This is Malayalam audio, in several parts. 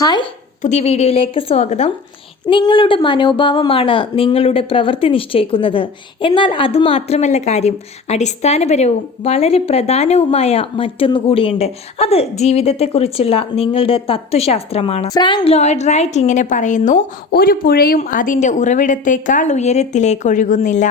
ഹായ് പുതിയ വീഡിയോയിലേക്ക് സ്വാഗതം. നിങ്ങളുടെ മനോഭാവമാണ് നിങ്ങളുടെ പ്രവൃത്തി നിശ്ചയിക്കുന്നത്. എന്നാൽ അതുമാത്രമല്ല കാര്യം. അടിസ്ഥാനപരവും വളരെ പ്രധാനവുമായ മറ്റൊന്നു കൂടിയുണ്ട് അത് ജീവിതത്തെക്കുറിച്ചുള്ള നിങ്ങളുടെ തത്വശാസ്ത്രമാണ്. ഫ്രാങ്ക് ലോയിഡ് റൈറ്റ് ഇങ്ങനെ പറയുന്നു ഒരു പുഴയും അതിന്റെ ഉറവിടത്തേക്കാൾ ഉയരത്തിലേക്ക് ഒഴുകുന്നില്ല.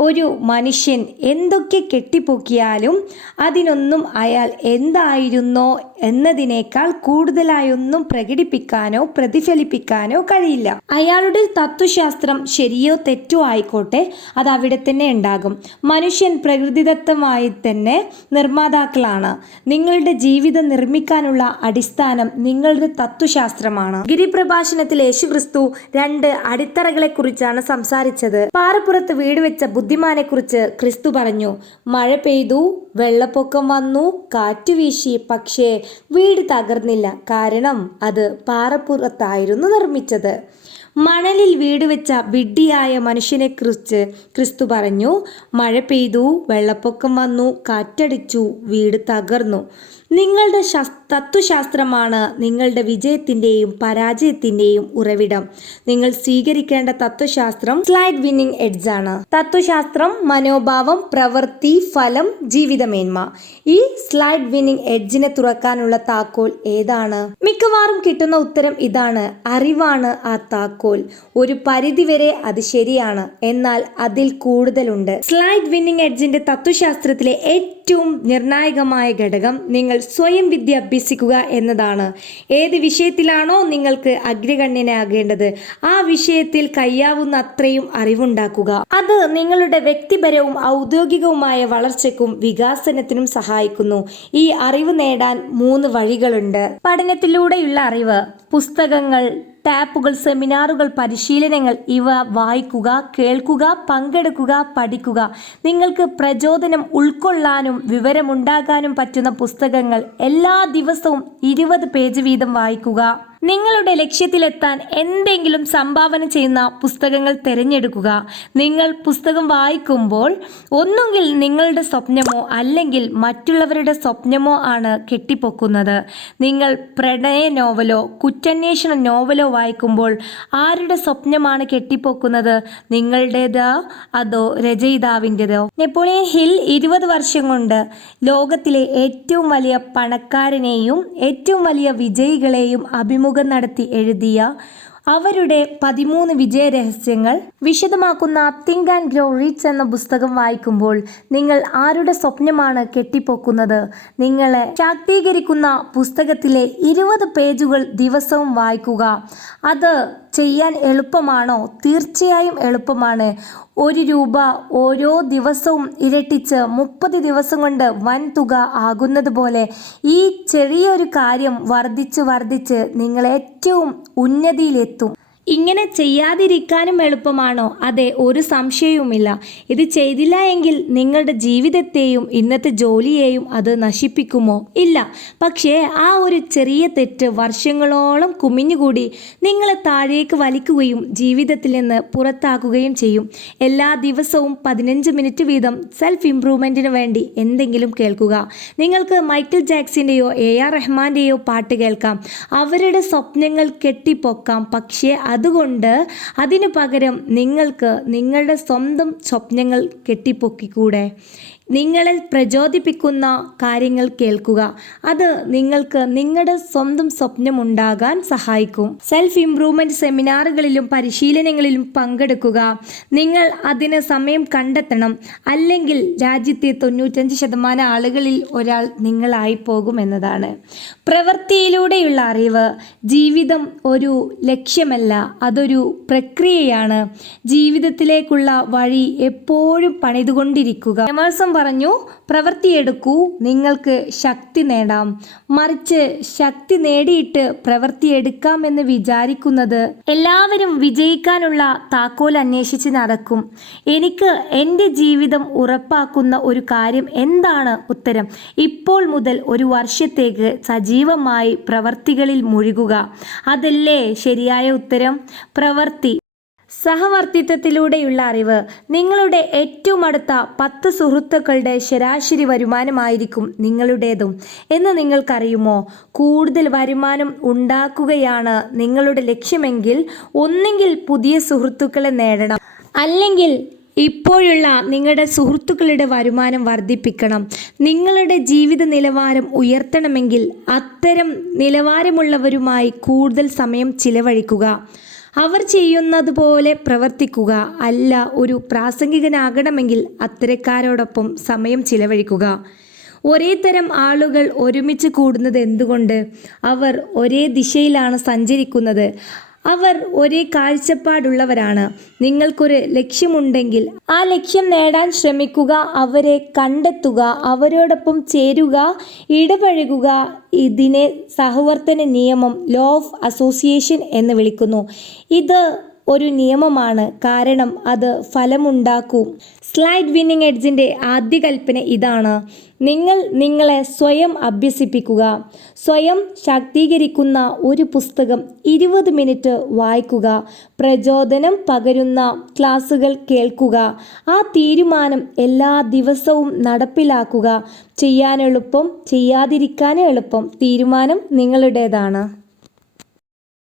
ഒരു മനുഷ്യൻ എന്തൊക്കെ കെട്ടിപ്പൊക്കിയാലും അതിനൊന്നും അയാൾ എന്തായിരുന്നോ എന്നതിനേക്കാൾ കൂടുതലായൊന്നും പ്രകടിപ്പിക്കാനോ പ്രതിഫലിപ്പിക്കാനോ കഴിയില്ല. അയാളുടെ തത്വശാസ്ത്രം ശരിയോ തെറ്റോ ആയിക്കോട്ടെ അത് അവിടെ തന്നെ ഉണ്ടാകും. മനുഷ്യൻ പ്രകൃതിദത്തമായി തന്നെ നിർമ്മാതാക്കളാണ്. നിങ്ങളുടെ ജീവിതം നിർമ്മിക്കാനുള്ള അടിസ്ഥാനം നിങ്ങളുടെ തത്വശാസ്ത്രമാണ്. ഗിരിപ്രഭാഷണത്തിൽ യേശുക്രിസ്തു രണ്ട് അടിത്തറകളെ കുറിച്ചാണ് സംസാരിച്ചത്. പാറപ്പുറത്ത് വീട് വെച്ച ബുദ്ധിമാനെ കുറിച്ച് ക്രിസ്തു പറഞ്ഞു. മഴ പെയ്തു വെള്ളപ്പൊക്കം വന്നു കാറ്റ് വീശി പക്ഷേ വീട് തകർന്നില്ല. കാരണം അത് പാറപ്പുറത്തായിരുന്നു നിർമ്മിച്ചത്. മണലിൽ വീട് വെച്ച വിഡ്ഢിയായ മനുഷ്യനെക്കുറിച്ച് ക്രിസ്തു പറഞ്ഞു. മഴ പെയ്തു വെള്ളപ്പൊക്കം വന്നു കാറ്റടിച്ചു വീട് തകർന്നു. നിങ്ങളുടെ ശാസ് തത്വശാസ്ത്രമാണ് നിങ്ങളുടെ വിജയത്തിന്റെയും പരാജയത്തിന്റെയും ഉറവിടം. നിങ്ങൾ സ്വീകരിക്കേണ്ട തത്വശാസ്ത്രം സ്ലൈഡ് വിന്നിംഗ് എഡ്ജാണ് ആണ്. തത്വശാസ്ത്രം മനോഭാവം പ്രവൃത്തി ഫലം ജീവിതമേന്മ. ഈ സ്ലൈഡ് വിന്നിംഗ് എഡ്ജിനെ തുറക്കാനുള്ള താക്കോൽ ഏതാണ്? മിക്കവാറും കിട്ടുന്ന ഉത്തരം ഇതാണ്. അറിവാണ് ആ താക്കോൽ. ഒരു പരിധിവരെ അത് ശരിയാണ്. എന്നാൽ അതിൽ കൂടുതലുണ്ട്. സ്ലൈഡ് വിന്നിംഗ് എഡ്ജിന്റെ തത്വശാസ്ത്രത്തിലെ ഏറ്റവും നിർണായകമായ ഘടകം നിങ്ങൾ സ്വയം വിദ്യ അഭ്യസിക്കുക എന്നതാണ്. ഏത് വിഷയത്തിലാണോ നിങ്ങൾക്ക് അഗ്രഗണ്യനാകേണ്ടത് ആ വിഷയത്തിൽ കയ്യാവുന്ന അത്രയും അറിവുണ്ടാക്കുക. അത് നിങ്ങളുടെ വ്യക്തിപരവും ഔദ്യോഗികവുമായ വളർച്ചയ്ക്കും വികാസനത്തിനും സഹായിക്കുന്നു. ഈ അറിവ് നേടാൻ മൂന്ന് വഴികളുണ്ട്. പഠനത്തിലൂടെയുള്ള അറിവ് പുസ്തകങ്ങൾ ടാപ്പുകൾ സെമിനാറുകൾ പരിശീലനങ്ങൾ ഇവ വായിക്കുക കേൾക്കുക പങ്കെടുക്കുക പഠിക്കുക. നിങ്ങൾക്ക് പ്രചോദനം ഉൾക്കൊള്ളാനും വിവരമുണ്ടാകാനും പറ്റുന്ന പുസ്തകങ്ങൾ എല്ലാ ദിവസവും ഇരുപത് പേജ് വീതം വായിക്കുക. നിങ്ങളുടെ ലക്ഷ്യത്തിലെത്താൻ എന്തെങ്കിലും സംഭാവന ചെയ്യുന്ന പുസ്തകങ്ങൾ തിരഞ്ഞെടുക്കുക. നിങ്ങൾ പുസ്തകം വായിക്കുമ്പോൾ ഒന്നുകിൽ നിങ്ങളുടെ സ്വപ്നമോ അല്ലെങ്കിൽ മറ്റുള്ളവരുടെ സ്വപ്നമോ ആണ് കെട്ടിപ്പൊക്കുന്നത്. നിങ്ങൾ പ്രണയ നോവലോ കുറ്റാന്വേഷണ നോവലോ വായിക്കുമ്പോൾ ആരുടെ സ്വപ്നമാണ് കെട്ടിപ്പൊക്കുന്നത്? നിങ്ങളുടേതോ അതോ രചയിതാവിന്റെതോ? നെപ്പോളിയൻ ഹിൽ ഇരുപത് വർഷം കൊണ്ട് ലോകത്തിലെ ഏറ്റവും വലിയ പണക്കാരനെയും ഏറ്റവും വലിയ വിജയികളെയും അഭിമുഖം നടത്തി എഴുതിയ അവരുടെ പതിമൂന്ന് വിജയരഹസ്യങ്ങൾ വിശദമാക്കുന്ന തിങ്ക് ആൻഡ് ഗ്രോ റിച്ച് എന്ന പുസ്തകം വായിക്കുമ്പോൾ നിങ്ങൾ ആരുടെ സ്വപ്നമാണ് കെട്ടിപ്പൊക്കുന്നത്? നിങ്ങളെ ശാക്തീകരിക്കുന്ന പുസ്തകത്തിലെ ഇരുപത് പേജുകൾ ദിവസവും വായിക്കുക. അത് ചെയ്യാൻ എളുപ്പമാണോ? തീർച്ചയായും എളുപ്പമാണ്. ഒരു രൂപ ഓരോ ദിവസവും ഇരട്ടിച്ച് മുപ്പത് ദിവസം കൊണ്ട് വൻ തുക ആകുന്നത് പോലെ ഈ ചെറിയൊരു കാര്യം വർദ്ധിച്ച് വർദ്ധിച്ച് നിങ്ങൾ ഏറ്റവും ഉന്നതിയിലെത്തും. ഇങ്ങനെ ചെയ്യാതിരിക്കാനും എളുപ്പമാണോ? അതെ ഒരു സംശയവുമില്ല. ഇത് ചെയ്തില്ല എങ്കിൽ നിങ്ങളുടെ ജീവിതത്തെയും ഇന്നത്തെ ജോലിയെയും അത് നശിപ്പിക്കുമോ? ഇല്ല. പക്ഷേ ആ ഒരു ചെറിയ തെറ്റ് വർഷങ്ങളോളം കുമിഞ്ഞുകൂടി നിങ്ങളെ താഴേക്ക് വലിക്കുകയും ജീവിതത്തിൽ നിന്ന് പുറത്താക്കുകയും ചെയ്യും. എല്ലാ ദിവസവും പതിനഞ്ച് മിനിറ്റ് വീതം സെൽഫ് ഇംപ്രൂവ്മെന്റിന് വേണ്ടി എന്തെങ്കിലും കേൾക്കുക. നിങ്ങൾക്ക് മൈക്കിൾ ജാക്സിന്റെയോ എ ആർ റഹ്മാന്റെയോ പാട്ട് കേൾക്കാം. അവരുടെ സ്വപ്നങ്ങൾ കെട്ടിപ്പൊക്കാം. പക്ഷേ അതുകൊണ്ട് അതിനു പകരം നിങ്ങൾക്ക് നിങ്ങളുടെ സ്വന്തം സ്വപ്നങ്ങൾ കെട്ടിപ്പൊക്കിക്കൂടെ? നിങ്ങളെ പ്രചോദിപ്പിക്കുന്ന കാര്യങ്ങൾ കേൾക്കുക. അത് നിങ്ങൾക്ക് നിങ്ങളുടെ സ്വന്തം സ്വപ്നം ഉണ്ടാകാൻ സഹായിക്കും. സെൽഫ് ഇംപ്രൂവ്മെന്റ് സെമിനാറുകളിലും പരിശീലനങ്ങളിലും പങ്കെടുക്കുക. നിങ്ങൾ അതിന് സമയം കണ്ടെത്തണം. അല്ലെങ്കിൽ രാജ്യത്തെ തൊണ്ണൂറ്റഞ്ച് ശതമാനം ആളുകളിൽ ഒരാൾ നിങ്ങളായി പോകുമെന്നതാണ് പ്രവൃത്തിയിലൂടെയുള്ള അറിവ് ജീവിതം ഒരു ലക്ഷ്യമല്ല അതൊരു പ്രക്രിയയാണ്. ജീവിതത്തിലേക്കുള്ള വഴി എപ്പോഴും പണിതുകൊണ്ടിരിക്കുക. എമേഴ്സൺ പറഞ്ഞു പ്രവൃത്തിയെടുക്കൂ നിങ്ങൾക്ക് ശക്തി നേടാം. മറിച്ച് ശക്തി നേടിയിട്ട് പ്രവൃത്തിയെടുക്കാം എന്ന് വിചാരിക്കുന്നത് എല്ലാവരും വിജയിക്കാനുള്ള താക്കോൽ അന്വേഷിച്ച് നടക്കും. എനിക്ക് എന്റെ ജീവിതം ഉറപ്പാക്കുന്ന ഒരു കാര്യം എന്താണ് ഉത്തരം? ഇപ്പോൾ മുതൽ ഒരു വർഷത്തേക്ക് സജീവമായി പ്രവർത്തികളിൽ മുഴുകുക. അതല്ലേ ശരിയായ ഉത്തരം? പ്രവൃത്തി സഹവർത്തിത്വത്തിലൂടെയുള്ള അറിവ് നിങ്ങളുടെ ഏറ്റവും അടുത്ത പത്ത് സുഹൃത്തുക്കളുടെ ശരാശരി വരുമാനമായിരിക്കും നിങ്ങളുടേതും. എന്ന് നിങ്ങൾക്കറിയുമോ? കൂടുതൽ വരുമാനം ഉണ്ടാക്കുകയാണ് നിങ്ങളുടെ ലക്ഷ്യമെങ്കിൽ ഒന്നെങ്കിൽ പുതിയ സുഹൃത്തുക്കളെ നേടണം. അല്ലെങ്കിൽ ഇപ്പോഴുള്ള നിങ്ങളുടെ സുഹൃത്തുക്കളുടെ വരുമാനം വർദ്ധിപ്പിക്കണം. നിങ്ങളുടെ ജീവിത നിലവാരം ഉയർത്തണമെങ്കിൽ അത്തരം നിലവാരമുള്ളവരുമായി കൂടുതൽ സമയം ചിലവഴിക്കുക. അവർ ചെയ്യുന്നത് പോലെ പ്രവർത്തിക്കുക അല്ല ഒരു പ്രാസംഗികനാകണമെങ്കിൽ അത്തരക്കാരോടൊപ്പം സമയം ചിലവഴിക്കുക. ഒരേ തരം ആളുകൾ ഒരുമിച്ച് കൂടുന്നത് എന്തുകൊണ്ട്? അവർ ഒരേ ദിശയിലാണ് സഞ്ചരിക്കുന്നത്. അവർ ഒരേ കാഴ്ചപ്പാടുള്ളവരാണ്. നിങ്ങൾക്കൊരു ലക്ഷ്യമുണ്ടെങ്കിൽ ആ ലക്ഷ്യം നേടാൻ ശ്രമിക്കുക അവരെ കണ്ടെത്തുക അവരോടൊപ്പം ചേരുക ഇടപഴകുക. ഇതിനെ സഹവർത്തന നിയമം ലോ ഓഫ് അസോസിയേഷൻ എന്ന് വിളിക്കുന്നു. ഇത് ഒരു നിയമമാണ്. കാരണം അത് ഫലമുണ്ടാക്കും. സ്ലൈഡ് വിന്നിംഗ് എഡ്ജിന്റെ ആദ്യ കൽപ്പന ഇതാണ്. നിങ്ങൾ നിങ്ങളെ സ്വയം അഭ്യസിപ്പിക്കുക. സ്വയം ശാക്തീകരിക്കുന്ന ഒരു പുസ്തകം ഇരുപത് മിനിറ്റ് വായിക്കുക. പ്രചോദനം പകരുന്ന ക്ലാസുകൾ കേൾക്കുക. ആ തീരുമാനം എല്ലാ ദിവസവും നടപ്പിലാക്കുക. ചെയ്യാനെളുപ്പം ചെയ്യാതിരിക്കാനും എളുപ്പം. തീരുമാനം നിങ്ങളുടേതാണ്.